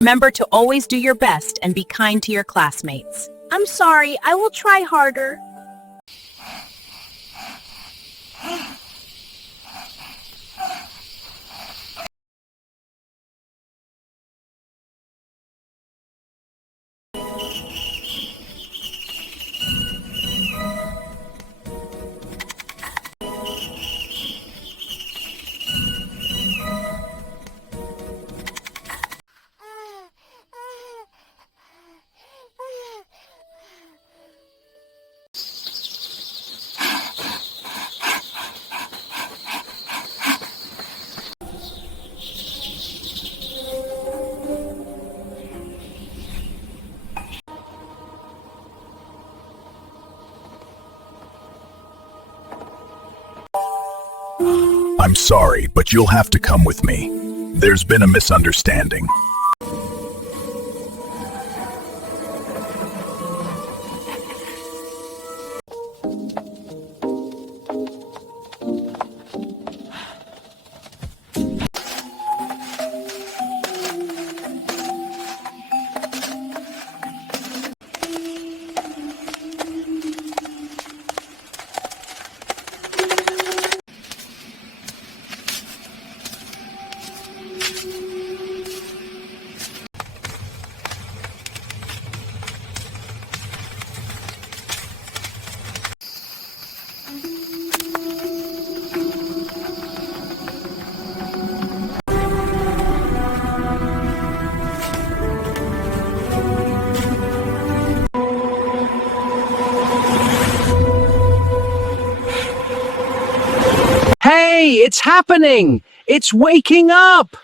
Remember to always do your best and be kind to your classmates. I'm sorry, I will try harder. I'm sorry, but you'll have to come with me. There's been a misunderstanding. Hey, it's happening! It's waking up!